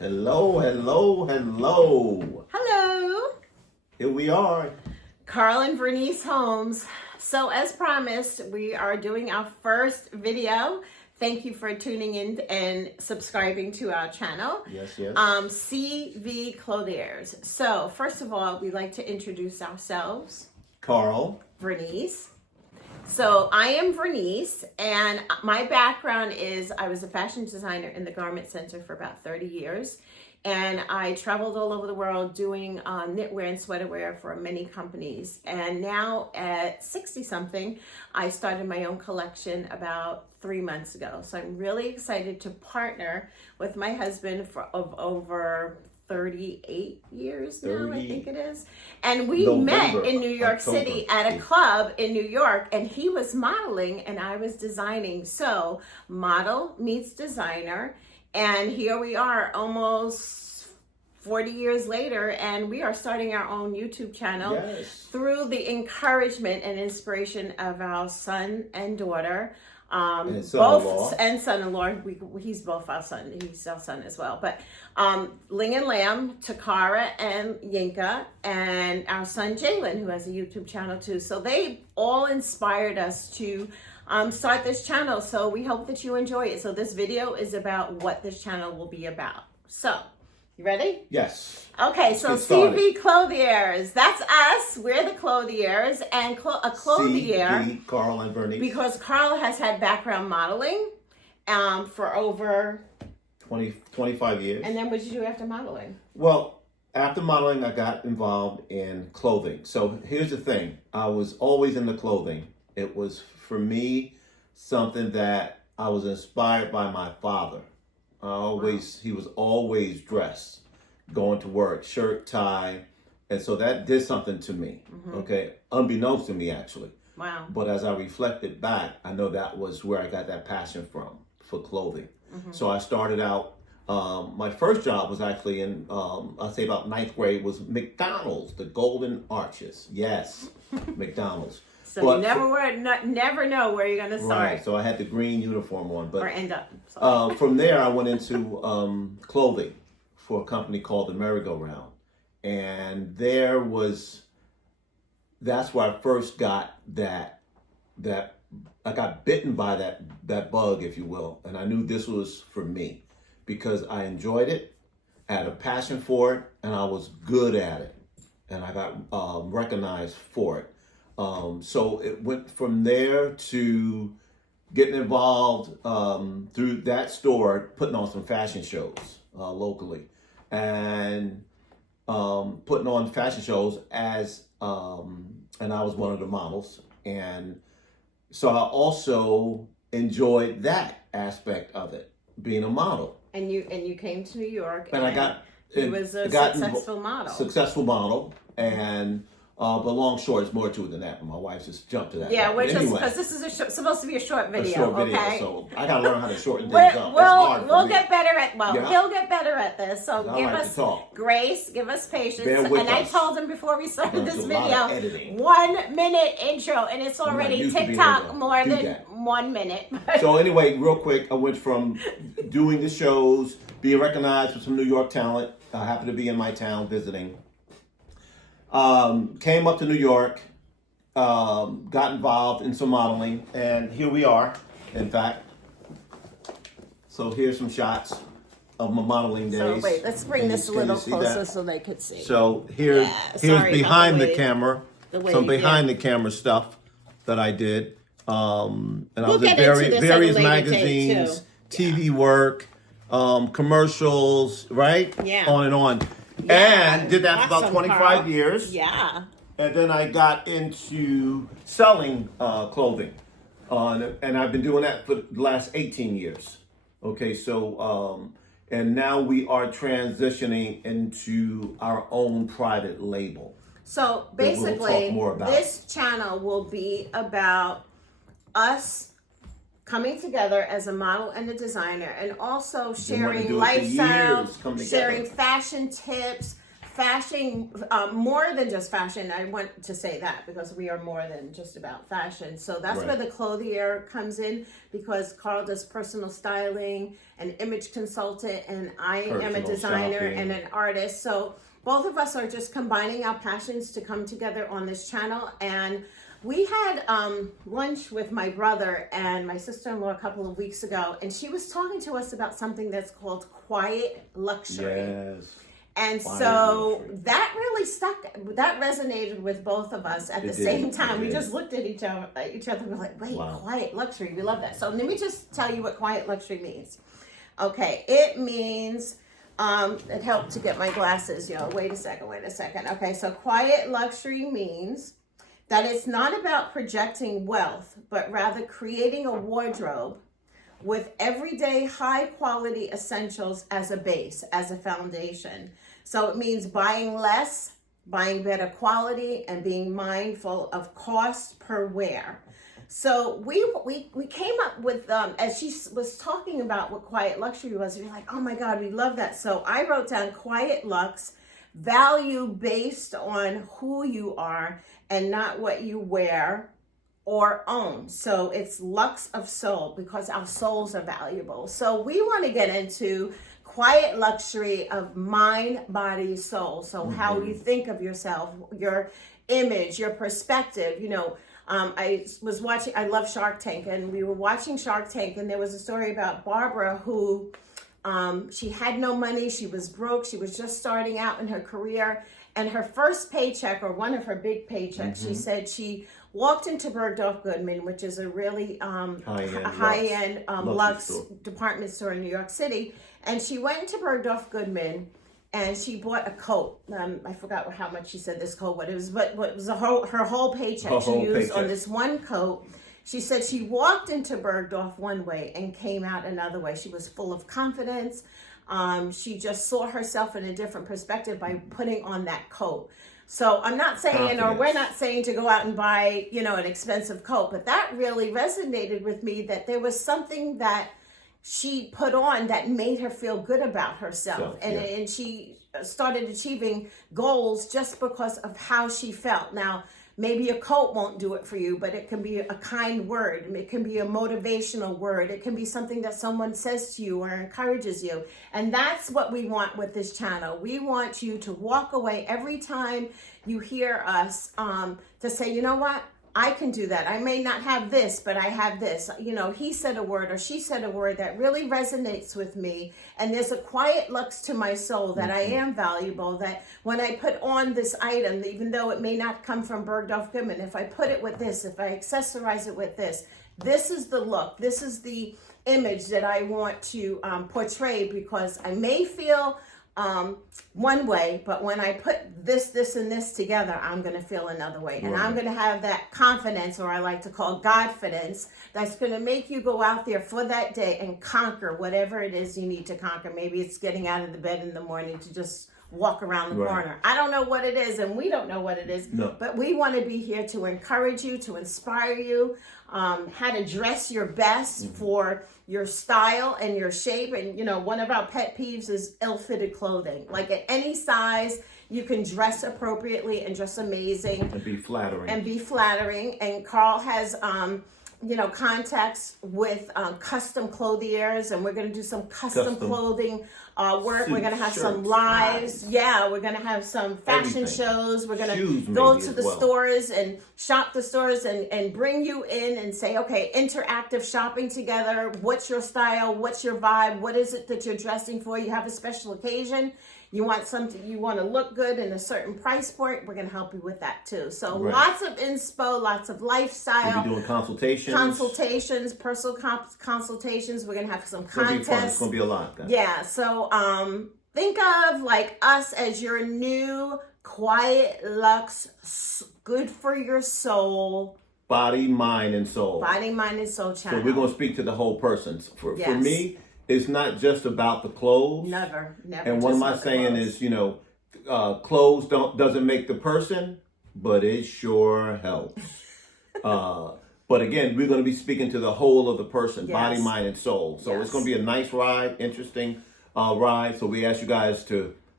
Hello, hello, hello. Hello. Here we are. Carl and Vernice Homes. So as promised, we are doing our first video. Thank you for tuning in and subscribing to our channel. Yes, yes. CVCLOTHIERS. So first of all, we'd like to introduce ourselves. Carl. Vernice. So I am Vernice, and my background is I was a fashion designer in the garment center for about 30 years. And I traveled all over the world doing knitwear and sweaterwear for many companies. And now at 60 something, I started my own collection about 3 months ago. So I'm really excited to partner with my husband for over 38 years now, I think it is. And we met in New York City at a club in New York, and he was modeling and I was designing. So model meets designer. And here we are almost 40 years later, and we are starting our own YouTube channel through the encouragement and inspiration of our son and daughter. And son-in-law. Son-in-law. He's both our son. He's our son as well. But Ling and Lamb, Takara and Yinka, and our son Jalen, who has a YouTube channel too. So they all inspired us to start this channel. So we hope that you enjoy it. So this video is about what this channel will be about. So, you ready? Yes. Okay, so CVCLOTHIERS, that's us. We're the clothiers, and a clothier. CV, Carl and Vernice. Because Carl has had background modeling for over 25 years. And then what did you do after modeling? Well, after modeling, I got involved in clothing. So here's the thing. I was always into clothing. It was, for me, something that I was inspired by my father. He was always dressed, going to work, shirt, tie. And so that did something to me, okay? Unbeknownst to me, actually. Wow. But as I reflected back, I know that was where I got that passion from, for clothing. So I started out, my first job was actually in, I'd say about 9th grade, was McDonald's, the Golden Arches. Yes, McDonald's. So but you never know where you're going to start. Right, so I had the green uniform on. But or end up. From there, I went into clothing for a company called the Merry-Go-Round. And that's where I first got that I got bitten by that bug, if you will. And I knew this was for me because I enjoyed it, I had a passion for it, and I was good at it. And I got recognized for it. So it went from there to getting involved through that store, putting on some fashion shows locally, and putting on fashion shows and I was one of the models. And so I also enjoyed that aspect of it, being a model. And you came to New York, and he was a successful model. Successful model, and but long short, it's more to it than that. My wife just jumped to that. Yeah, because this is supposed to be a short video. A short video, okay? So I gotta learn how to shorten things up. We'll get better at. He'll get better at this. So give us grace, give us patience. And I told him before we started this video, 1 minute intro, and it's already TikTok more than 1 minute. So anyway, real quick, I went from doing the shows, being recognized for some New York talent. I happened to be in my town visiting. Came up to New York, got involved in some modeling, and here we are, in fact. So here's some shots of my modeling days. So wait, let's bring this a little closer so they could see. So here's behind the camera, some behind the camera stuff that I did. And I was in various magazines, TV work, commercials, right? Yeah. On and on. Yeah, and did that for about 25 years. Yeah. And then I got into selling clothing. And I've been doing that for the last 18 years. Okay, so, and now we are transitioning into our own private label. So basically, this channel will be about us coming together as a model and a designer, and also sharing lifestyle, sharing fashion tips, fashion, more than just fashion. I want to say that because we are more than just about fashion. So that's Right. where the clothier comes in, because Carl does personal styling, an image consultant, and I am a Personal designer shopping. and an artist. So both of us are just combining our passions to come together on this channel. And we had lunch with my brother and my sister-in-law a couple of weeks ago, and she was talking to us about something that's called quiet luxury. Yes. And Quiet so luxury. that really stuck, that resonated with both of us at the It same did. time. It We did. just looked at each other and were like, wait, Wow. quiet luxury, we love that. So let me just tell you what quiet luxury means. Okay, it means, it helped to get my glasses, wait a second. Okay, so quiet luxury means that it's not about projecting wealth, but rather creating a wardrobe with everyday high quality essentials as a base, as a foundation. So it means buying less, buying better quality, and being mindful of cost per wear. So we came up with, as she was talking about what quiet luxury was, we were like, oh my God, we love that. So I wrote down quiet lux, value based on who you are and not what you wear or own. So it's lux of soul, because our souls are valuable. So we want to get into quiet luxury of mind, body, soul. So how you think of yourself, your image, your perspective. I was watching, I love Shark Tank, and we were watching Shark Tank, and there was a story about Barbara who, she had no money, she was broke, she was just starting out in her career, and her first paycheck, or one of her big paychecks, she said she walked into Bergdorf Goodman, which is a really high-end luxe store. department store in New York City, and she went into Bergdorf Goodman and she bought a coat. I forgot how much she said this coat, what it was, but it was her whole paycheck she used on this one coat. She said she walked into Bergdorf one way and came out another way. She was full of confidence. She just saw herself in a different perspective by putting on that coat. So I'm not saying, or we're not saying to go out and buy, an expensive coat, but that really resonated with me, that there was something that she put on that made her feel good about herself. And she started achieving goals just because of how she felt. Now, maybe a coat won't do it for you, but it can be a kind word. It can be a motivational word. It can be something that someone says to you or encourages you. And that's what we want with this channel. We want you to walk away every time you hear us to say, you know what? I can do that. I may not have this, but I have this. He said a word or she said a word that really resonates with me. And there's a quiet lux to my soul that I am valuable, that when I put on this item, even though it may not come from Bergdorf Goodman, if I put it with this, if I accessorize it with this, this is the look. This is the image that I want to portray, because I may feel one way, but when I put this, and this together, I'm going to feel another way. And I'm going to have that confidence, or I like to call Godfidence, that's going to make you go out there for that day and conquer whatever it is you need to conquer. Maybe it's getting out of the bed in the morning to just walk around the corner. I don't know what it is, and we don't know what it is, but we want to be here to encourage you, to inspire you, how to dress your best for your style and your shape. And one of our pet peeves is ill-fitted clothing. Like at any size, you can dress appropriately and dress amazing and be flattering. And Carl has contacts with custom clothiers, and we're going to do some custom clothing work. We're going to have some lives. We're going to have some fashion shows. We're going to go to the stores and shop the stores and bring you in and say, okay, interactive shopping together. What's your style? What's your vibe? What is it that you're dressing for? You have a special occasion. You want to look good in a certain price point, we're going to help you with that too. So lots of inspo, lots of lifestyle. We'll be doing consultations, personal consultations. We're going to have some contests. It's going to be a lot. Guys. Yeah, so think of like us as your new quiet lux, good for your soul. Body, mind, and soul. Body, mind, and soul channel. So we're going to speak to the whole person. For me, it's not just about the clothes. Never. And what am I saying is, clothes doesn't make the person, but it sure helps. But again, we're going to be speaking to the whole of the person, body, mind, and soul. So it's going to be a nice ride, interesting ride. So we ask you guys to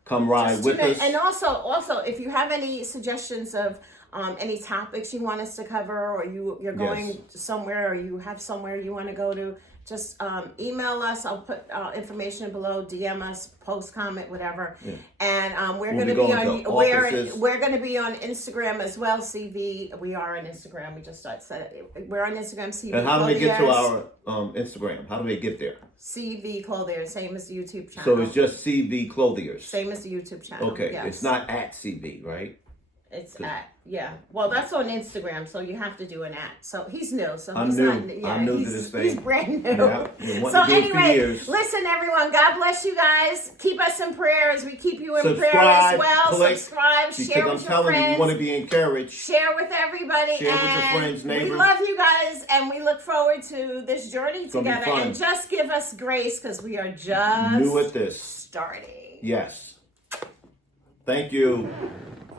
come ride with us. And also, if you have any suggestions of any topics you want us to cover, or you're going somewhere, or you have somewhere you want to go to, just email us. I'll put information below. DM us, post, comment, whatever. Yeah. And we're going to be on we're going to be on Instagram as well. CV. We are on Instagram. We just said we're on Instagram. CV. And how do they get to our Instagram? How do they get there? CVCLOTHIERS, same as the YouTube channel. So it's just CVCLOTHIERS. Same as the YouTube channel. Okay, yes. It's not at CV, right? It's at, yeah. Well, that's on Instagram, so you have to do an at. So he's new. So I'm he's new. Not, yeah, I'm new to this thing. He's brand new. Yeah. So anyway, listen, everyone. God bless you guys. Keep us in prayer as we keep you in prayer as well. Subscribe, share with your friends. You want to be encouraged. Share with everybody. Share with your friends, neighbors. We love you guys, and we look forward to this journey together. And just give us grace, because we are just new at this. Starting. Yes. Thank you.